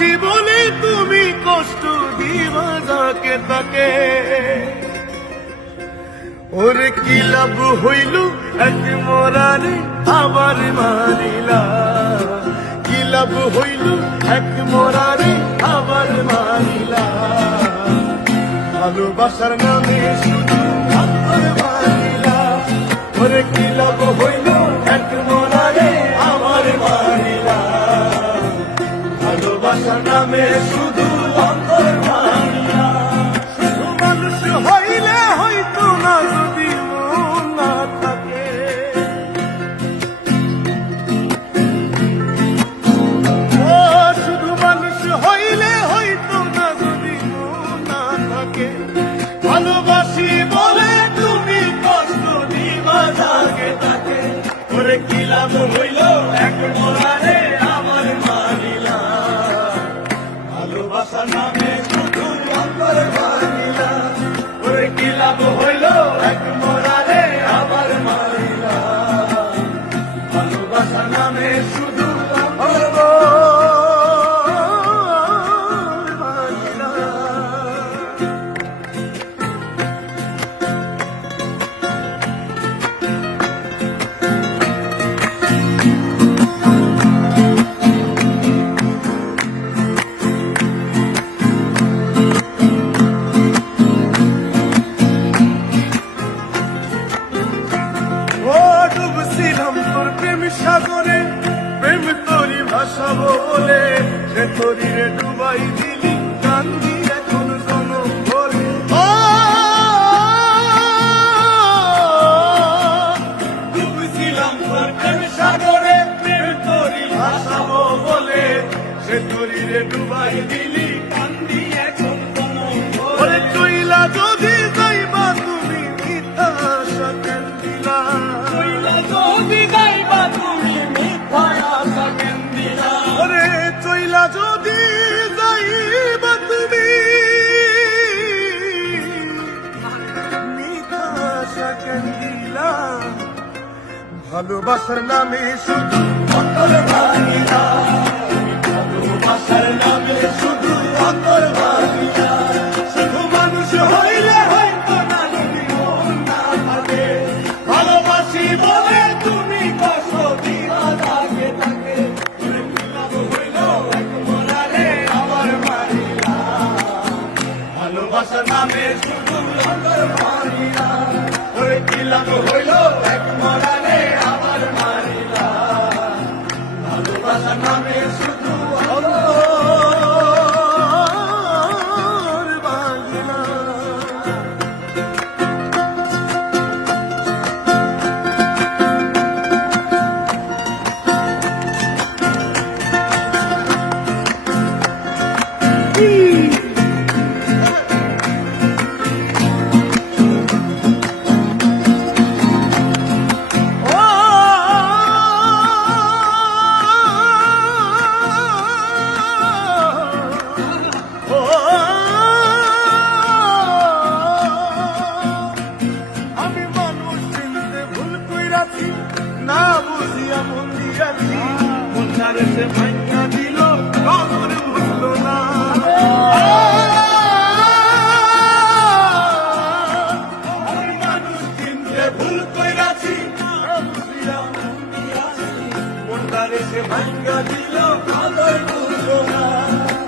ভালোবাসি বলে তুমি কষ্ট দিবা যাকে তাকে। ওরে কি লাভ হইল এক মরারে আবার মারিলা কি লাভ হইল এক মরারে আবার মারিলা ভালোবাসার নামে শুধু আবার মারিলা ওরে কি লাভ হইল নামে শুধু অন্তর শুধু মানুষ হইলে হইতো না। প্রেম তোরি ভাসাবো বলে সে তোরি রে ডুবাই দিলি কান্দি ভালোবাসার নামে শুধু অন্তর ভালোবাসার নামে শুধু অন্তর নামে শুধু হইল এক মরারে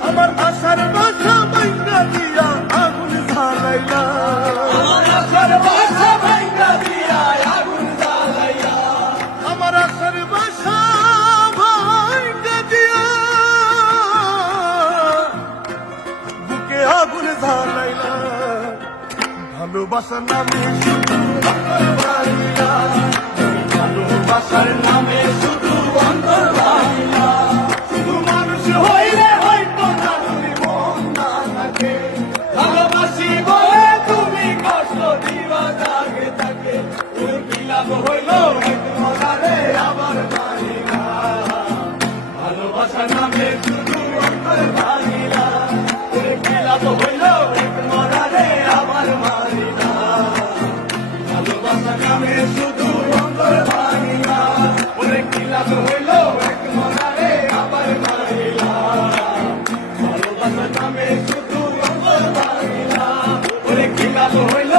আমার আশার বাসা ভাঙা দিয়া আগুন জ্বালাইলা আমার আশার বাসা ভাঙা দিয়া আগুন জ্বালাইলা আমার আশার বাসা ভাঙা দিয়া। বুকে ভালোবাসার নামে শুধু ভালোবাসার নামে শুধু অন্তর That's a